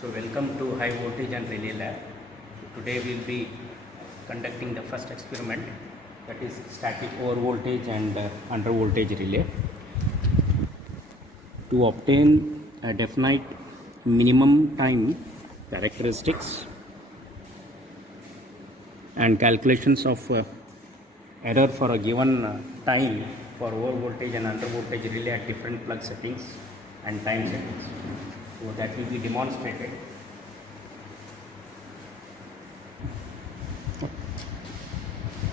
So welcome to High Voltage and Relay Lab. Today we will be conducting the first experiment, that is static overvoltage and undervoltage relay. To obtain a definite minimum time characteristics and calculations of error for a given time for overvoltage and undervoltage relay at different plug settings and time settings. So that will be demonstrated.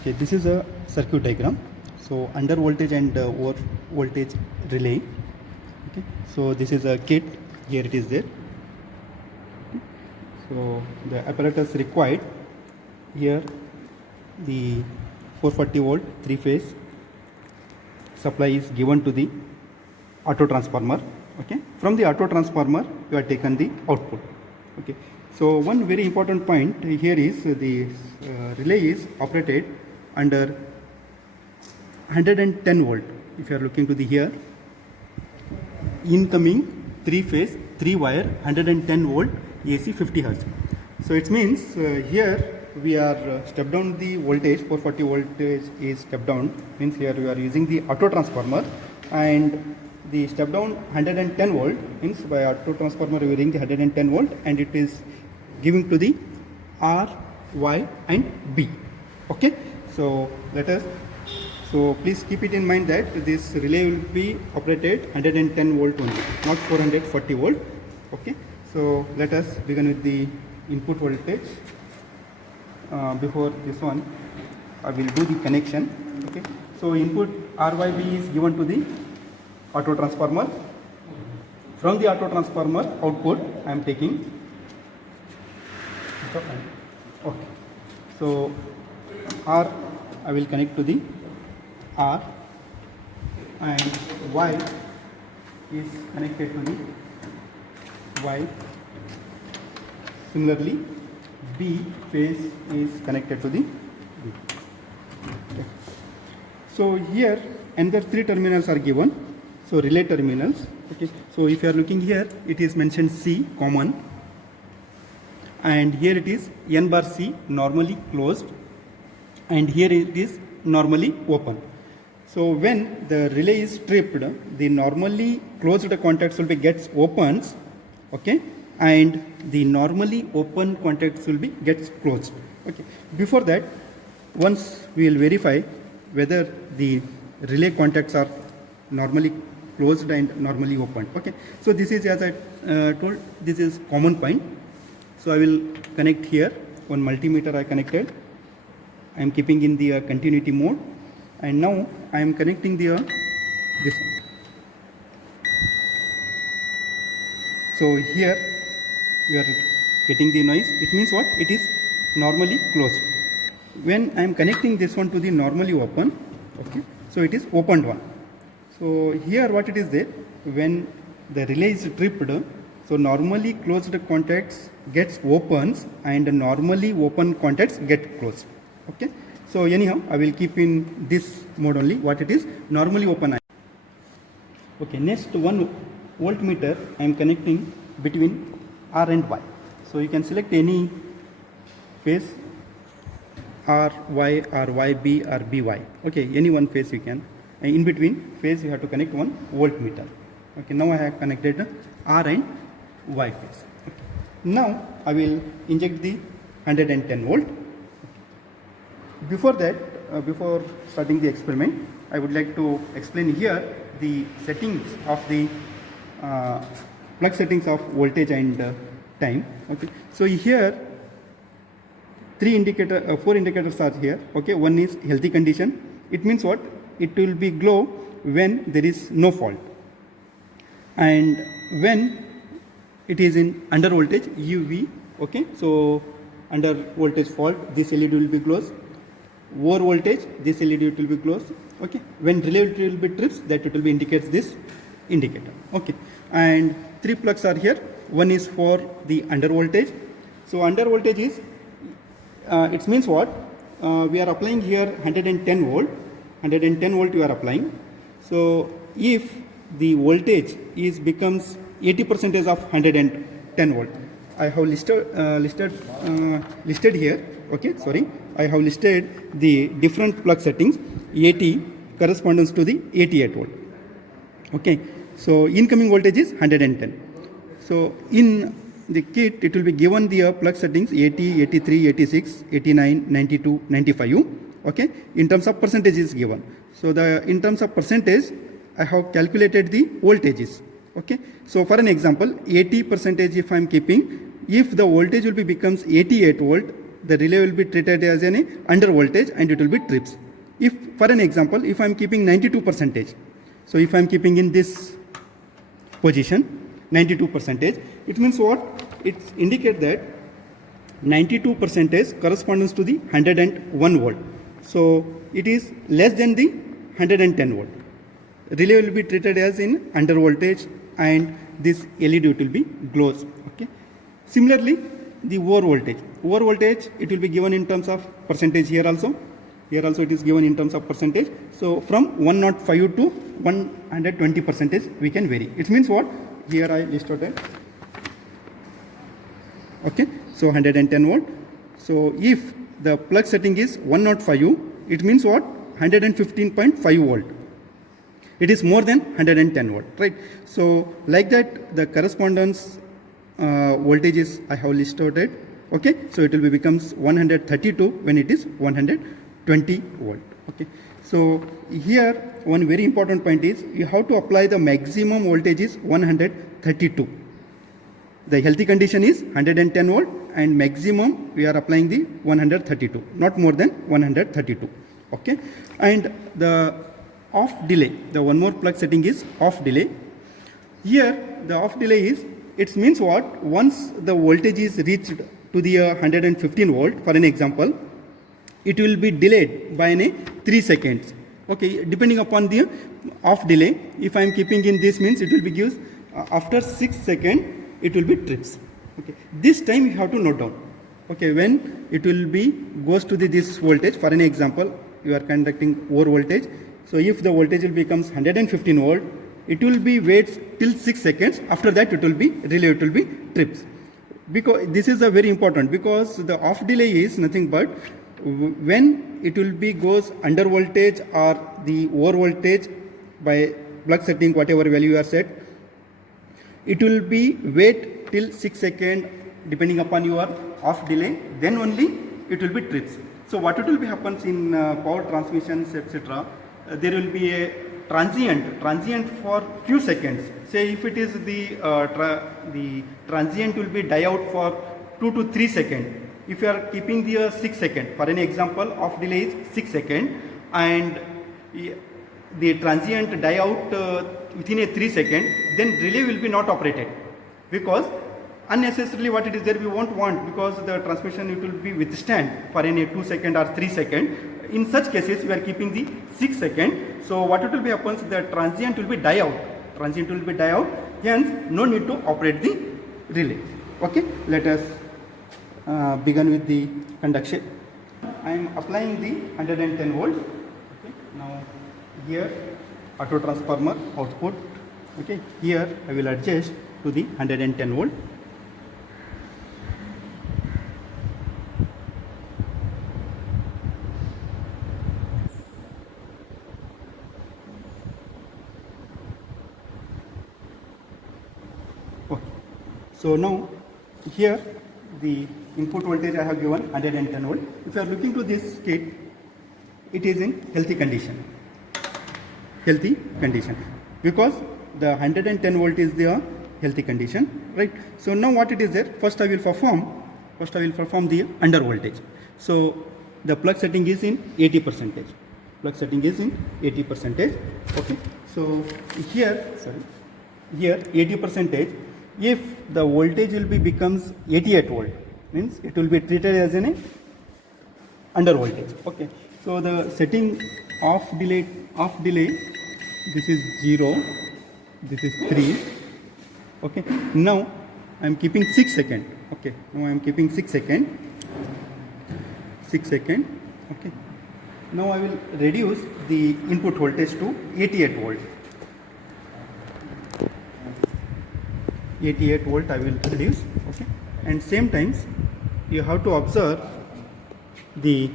Okay, this is a circuit diagram. So under voltage and over voltage relay. Okay, so this is a kit. Here it is there. Okay. So the apparatus required here, the 440 volt 3-phase supply is given to the auto transformer. Okay, from the auto transformer you have taken the output. Okay, so one very important point here is the relay is operated under 110 volt. If you are looking to the here, incoming 3-phase 3-wire 110 volt AC 50 Hz. So it means here we are step down the voltage. 440 voltage is step down, means here we are using the auto transformer, and the step down 110 volt means by auto transformer we are using the 110 volt, and it is giving to the R, Y and B. Okay, so please keep it in mind that this relay will be operated 110 volt only, not 440 volt. Okay, so let us begin with the input voltage. Before this one I will do the connection. Okay, so input RYB is given to the auto transformer. From the auto transformer output I am taking. Okay, so R I will connect to the R, and Y is connected to the Y. Similarly, B phase is connected to the B. Okay. So here another 3 terminals are given. So relay terminals. Okay, so if you are looking here, it is mentioned C common, and here it is N bar C normally closed, and here it is normally open. So when the relay is tripped, the normally closed contacts will be gets opens, okay, and the normally open contacts will be gets closed. Okay, before that, once we will verify whether the relay contacts are normally closed and normally opened. Okay, so this is, as I told, this is common point. So I will connect here one multimeter. I connected. I am keeping in the continuity mode, and now I am connecting the this one. So here you are getting the noise. It means what? It is normally closed. When I am connecting this one to the normally open, okay, so it is opened one. So here what it is there, when the relay is tripped, so normally closed contacts gets opens and normally open contacts get closed. Okay, so anyhow I will keep in this mode only, what it is normally open. Okay, next one voltmeter I am connecting between R and Y. So you can select any phase, R, Y, or YB or BY. Okay, any one phase you can. And in between phase you have to connect one voltmeter. Okay, now I have connected R and Y phase. Okay. Now I will inject the 110 volt. Okay. Before that, before starting the experiment, I would like to explain here the settings of the plug settings of voltage and time. Okay, so here 4 indicators are here. Okay, one is healthy condition. It means what? It will be glow when there is no fault, and when it is in under voltage UV. Okay, so under voltage fault, this LED will be closed. Over voltage, this LED will be closed. Okay, when relay will be trips, that it will be indicates this indicator. Okay, and 3 plugs are here. One is for the under voltage. So under voltage is it means what? We are applying here 110 volt. 110 volt you are applying. So if the voltage is becomes 80% of 110 volt, I have listed here. Okay, sorry, I have listed the different plug settings. 80 corresponds to the 88 volt. Okay, so incoming voltage is 110. So in the kit, it will be given the plug settings 80, 83, 86, 89, 92, 95. Okay, in terms of percentage is given. So in terms of percentage, I have calculated the voltages. Okay, so for an example, 80 percentage if I am keeping, if the voltage will be becomes 88 volt, the relay will be treated as an under voltage and it will be trips. If for an example, if I am keeping 92 percentage, so if I am keeping in this position 92 percentage, it means what? It indicates that 92 percentage corresponds to the 101 volt. So it is less than the 110 volt. Relay will be treated as in under voltage and this LED will be glows. Okay. Similarly, the over voltage. Over voltage, it will be given in terms of percentage here also. Here also it is given in terms of percentage. So from 105 to 120 percentage we can vary. It means what? Here I listed it. Okay, so 110 volt. So if the plug setting is 105, it means what? 115.5 volt. It is more than 110 volt, right? So like that, the correspondence voltages I have listed it. Okay, so it will be becomes 132 when it is 120 volt. Okay, so here one very important point is you have to apply the maximum voltage is 132. The healthy condition is 110 volt and maximum we are applying the 132, not more than 132. Okay, and the off delay, the one more plug setting is off delay. Here the off delay is, it means what? Once the voltage is reached to the 115 volt, for an example, it will be delayed by 3 seconds. Okay, depending upon the off delay, if I am keeping in this means it will be gives after 6 seconds it will be trips. Okay, this time you have to note down. Okay, when it will be goes to this voltage, for an example, you are conducting over voltage. So if the voltage will becomes 115 volt, it will be waits till 6 seconds. After that, it will be relay, it will be trips. Because this is a very important, because the off delay is nothing but when it will be goes under voltage or the over voltage by plug setting, whatever value you are set, it will be wait till 6 seconds depending upon your off delay, then only it will be trips. So what it will be happens in power transmissions, etc. There will be a transient for few seconds. Say if it is the transient will be die out for 2 to 3 seconds. If you are keeping the 6 seconds, for an example, off delay is 6 seconds and the transient die out within a 3 seconds, then relay will be not operated, because unnecessarily what it is there we won't want, because the transmission it will be withstand for any 2 seconds or 3 seconds. In such cases we are keeping the 6 seconds. So what it will be happens, the transient will be die out. Transient will be die out, hence no need to operate the relay. Okay, let us begin with the conduction. I am applying the 110 volt. Okay, now here auto transformer output. Okay, here I will adjust to the 110 volt. Okay. So now here the input voltage I have given 110 volt. If you are looking to this kit, it is in healthy condition. Healthy condition, because the 110 volt is the healthy condition, right? So now what it is there? First I will perform the under voltage. So the plug setting is in 80%. Plug setting is in 80%. Okay. So here 80%. If the voltage will be becomes 88 volt, means it will be treated as an under voltage. Okay. So the setting off delay, this is 0, this is 3. Okay. Now I am keeping 6 seconds. Okay. Now I am keeping 6 seconds. 6 seconds. Okay. Now I will reduce the input voltage to 88 volt. 88 volt I will reduce. Okay. and same times you have to observe the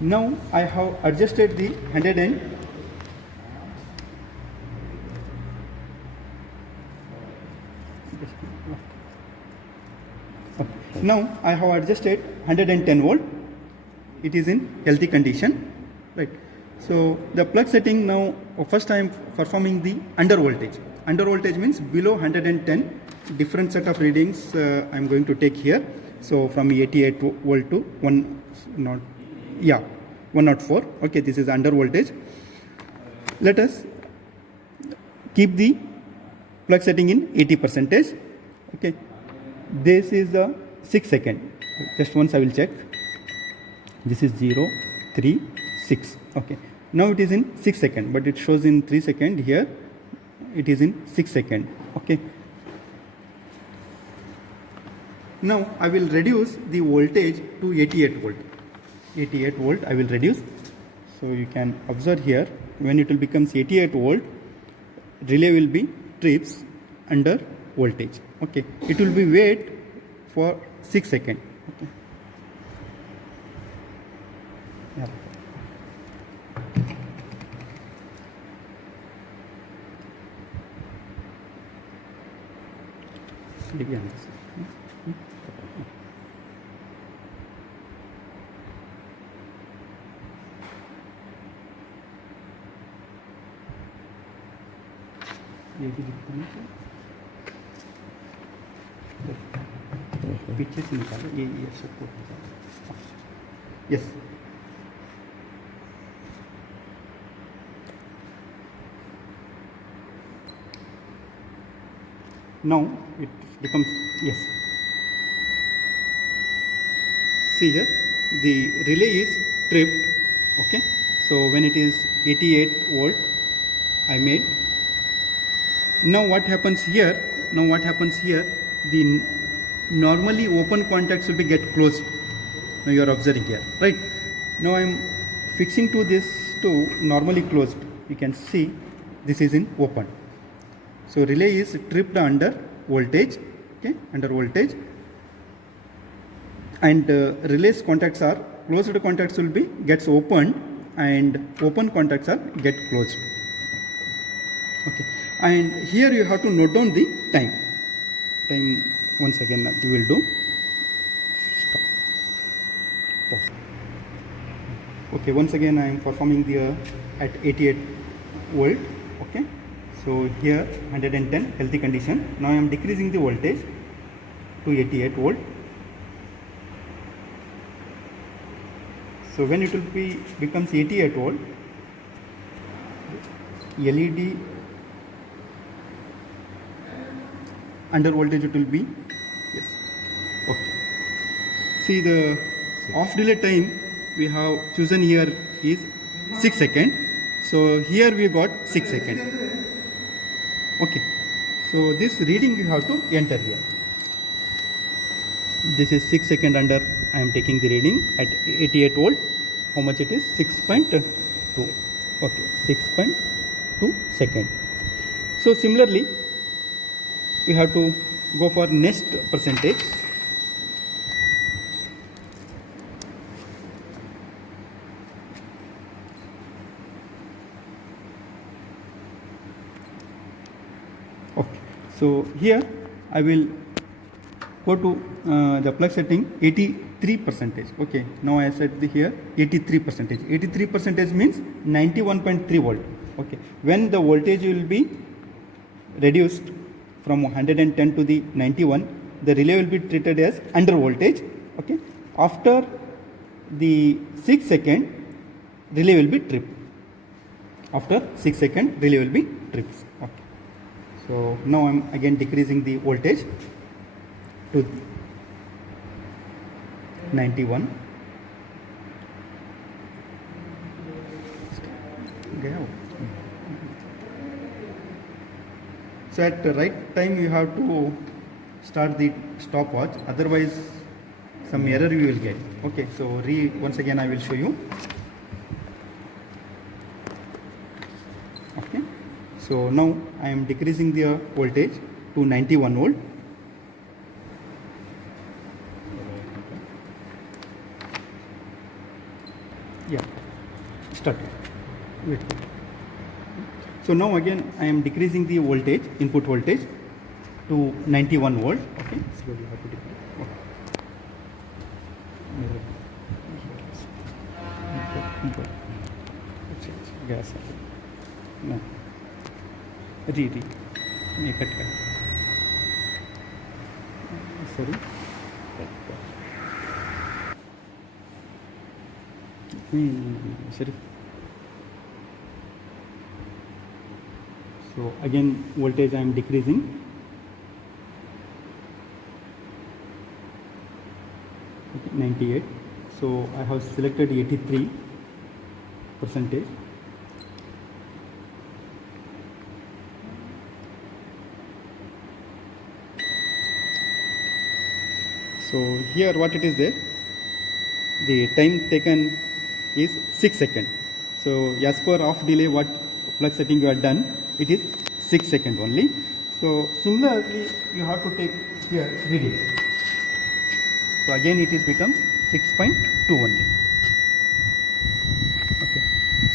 now I have adjusted the 100 and now I have adjusted 110 volt. It is in healthy condition, right? So the plug setting now, first I am performing the under voltage. Under voltage means below 110. Different set of readings I am going to take here. So from 88 volt to 104. Okay, this is under voltage. Let us keep the plug setting in 80%. Okay, this is a 6 second. Just once I will check. This is 0, 3, 6. Okay, now it is in 6 second, but it shows in 3 second. Here it is in 6 second. Okay, now I will reduce the voltage to 88 volt. 88 volt I will reduce. So you can observe here, when it will becomes 88 volt, relay will be trips under voltage. Okay, it will be wait for 6 seconds. Okay. Yeah. पीछे से निकालो ये सबको yes now it becomes yes. See here the relay is tripped. Okay, so when it is 88 volt I made. Now what happens here, the normally open contacts will be get closed. Now you are observing here, right? Now I am fixing to this to normally closed. You can see this is in open. So relay is tripped under voltage, okay, under voltage, and relay's contacts are closed contacts will be gets opened and open contacts are get closed. Okay, and here you have to note down the time. Once again we will do. Stop. Pause. Okay, once again I am performing the at 88 volt. Okay, so here 110 healthy condition. Now I am decreasing the voltage to 88 volt. So when it will be becomes 88 volt, LED under voltage it will be yes. Okay. See the off delay time we have chosen here is 6 seconds. So here we got 6 seconds. Okay. So this reading you have to enter here. This is 6 seconds under. I am taking the reading at 88 volt. How much it is? 6.2. Okay, 6.2 second. So similarly, we have to go for next percentage. Okay, so here I will go to the plug setting 83%. Okay, now I set here 83%. 83% means 91.3 volt. Okay, when the voltage will be reduced from 110 to the 91, the relay will be treated as under voltage. Okay, after the 6 second, relay will be tripped. After 6 second, relay will be tripped. Okay, so now I am again decreasing the voltage to 91. So at the right time you have to start the stopwatch, otherwise some error you will get. Okay, so once again I will show you. Okay, So now I am decreasing the voltage to 91 volt. Yeah, start. Wait. So now again I am decreasing the voltage, input voltage to 91 volt. Okay, slowly I have to decrease. Okay. Gas. No. ये cut कर. Sorry. Sorry. So again voltage I am decreasing. Okay, 98. So I have selected 83%. So here what it is there, the time taken is 6 seconds. So as per off delay what plug setting you are done, it is 6 seconds only. So similarly you have to take here reading. So again it is becomes 6.2 only. Okay.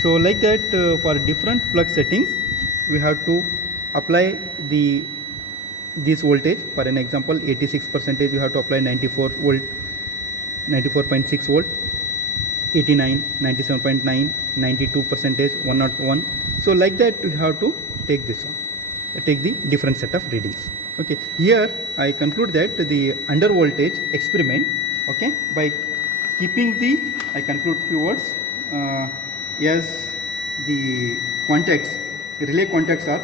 So like that for different plug settings we have to apply this voltage. For an example 86% you have to apply 94 volt, 94.6 volt, 89, 97.9, 92%, 101. So like that you have to take this one, take the different set of readings. Okay, here I conclude that the under voltage experiment, okay, by keeping the, I conclude few words, as the contacts, relay contacts are,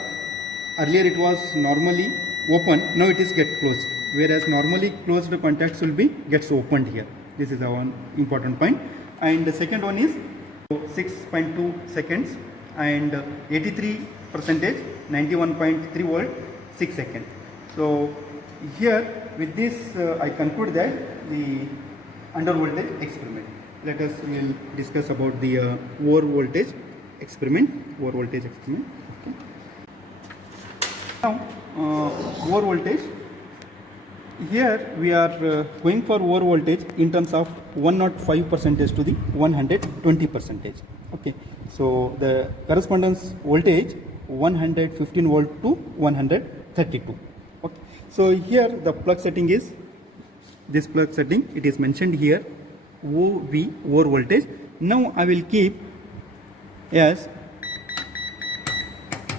earlier it was normally open, now it is get closed, whereas normally closed contacts will be gets opened here. This is the one important point. And the second one is 6.2 seconds and 83%, 91.3 volt, 6 seconds. So here with this I conclude that the under voltage experiment. Let us will discuss about the over voltage experiment. Over voltage experiment. Okay. Now over voltage. Here we are going for over voltage in terms of 105% to the 120%. Okay. So the correspondence voltage 115 volt to 132. Okay. So here the plug setting is this plug setting. It is mentioned here OV, over voltage. Now I will keep as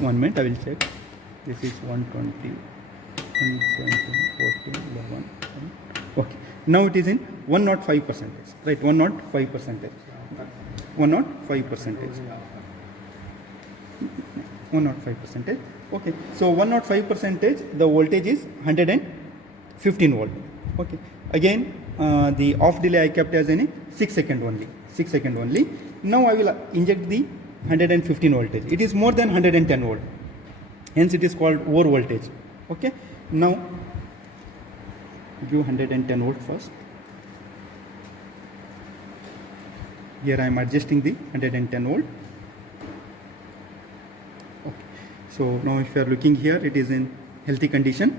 1 minute. I will check. This is 120. 14, 11. Okay. Now it is in 105%. Right, 105%. 105%. 105%. Okay. So 105%. The voltage is 115 volt. Okay. Again, the off delay I kept as any 6 second only. 6 second only. Now I will inject the 115 voltage. It is more than 110 volt. Hence it is called over voltage. Okay. Now give 110 volt first. Here I am adjusting the 110 volt. Okay. So now if you are looking here, it is in healthy condition.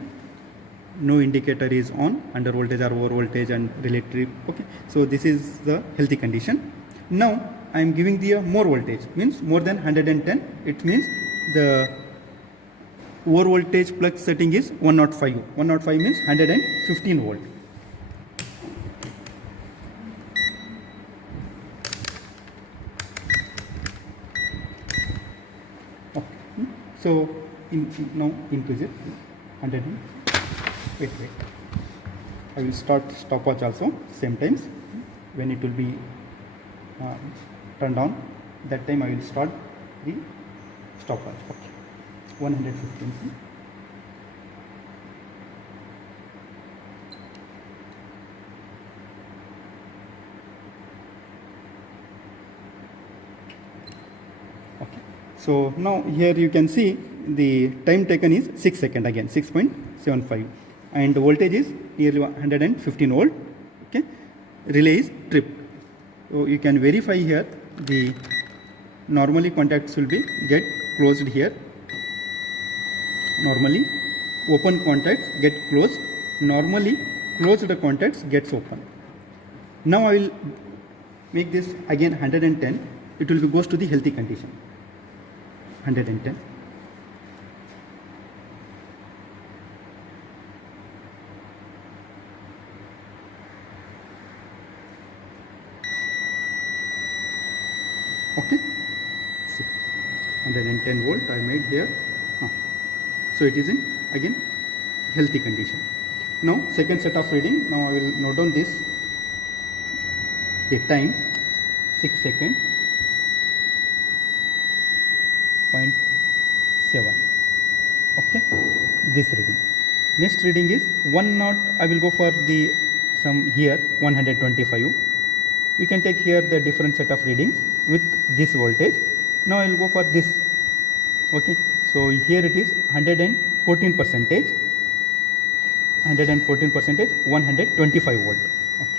No indicator is on, under voltage or over voltage and relay trip. Okay. So this is the healthy condition. Now I am giving the more voltage, means more than 110. It means the over voltage plug setting is 105. 105 means 115 volt. Okay. So now increase it 100. Wait. I will start stopwatch also same times. When it will be turned on, that time I will start the stopwatch. Okay. 115. Okay. So now here you can see the time taken is 6 seconds again, 6.75, and the voltage is nearly 115 volt. Okay. Relay is tripped. So you can verify here the normally contacts will be get closed here. Normally open contacts get closed, normally closed contacts gets open. Now I will make this again 110, it will be goes to the healthy condition. 110. Okay, see, 110 volt I made here. So it is in again healthy condition. Now second set of reading. Now I will note down this. The time 6 seconds, 0.7. Okay, this reading. Next reading is 1 knot. I will go for the some here 125. We can take here the different set of readings with this voltage. Now I will go for this. Okay, so here it is 114 percentage, 125 volt. Okay.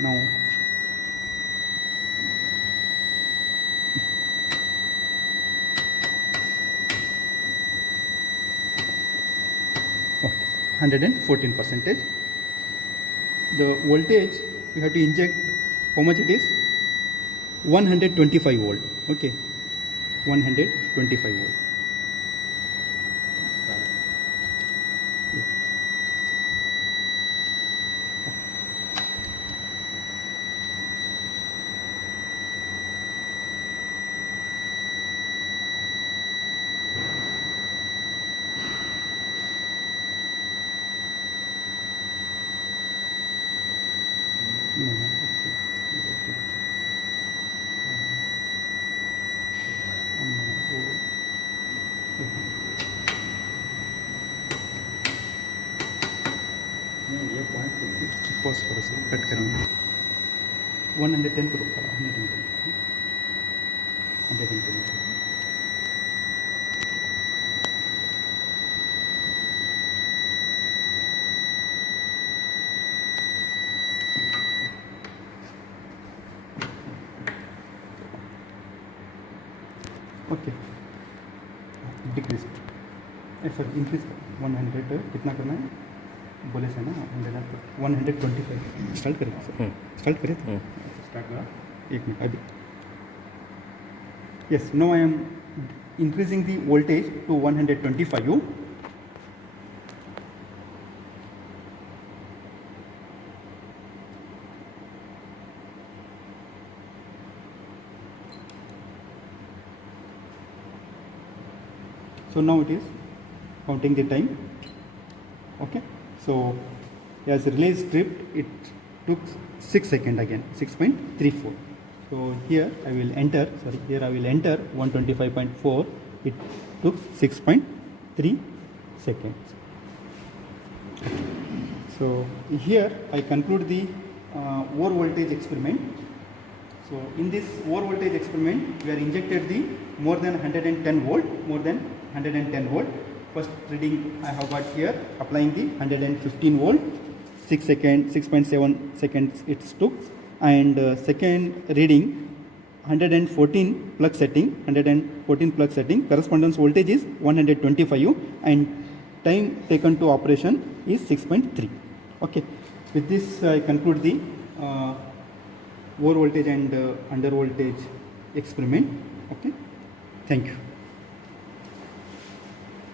Now okay, 114 percentage. The voltage you have to inject, how much it is? 125 volt. Okay, 125 volt. Pause करो sir, cut करेंगे 110 करो, 110 okay, decrease sir increase 100 कितना करना है बोले से ना 125 start करें सर, स्टार्ट करें स्टार्ट करा 1 मिनट अभी. Yes, now I am increasing the voltage to 125. So now it is counting the time. Okay, so as relay stripped, it took 6 seconds again, 6.34. So here I will enter, sorry, here I will enter 125.4. It took 6.3 seconds. So here I conclude the overvoltage experiment. So in this overvoltage experiment, we are injected the more than 110 volt, more than 110 volt. First reading I have got here, applying the 115 volt, 6 seconds, 6.7 seconds it took, and second reading 114 plug setting, 114 plug setting, correspondence voltage is 125 and time taken to operation is 6.3. Okay, with this I conclude the over voltage and under voltage experiment. Okay, thank you.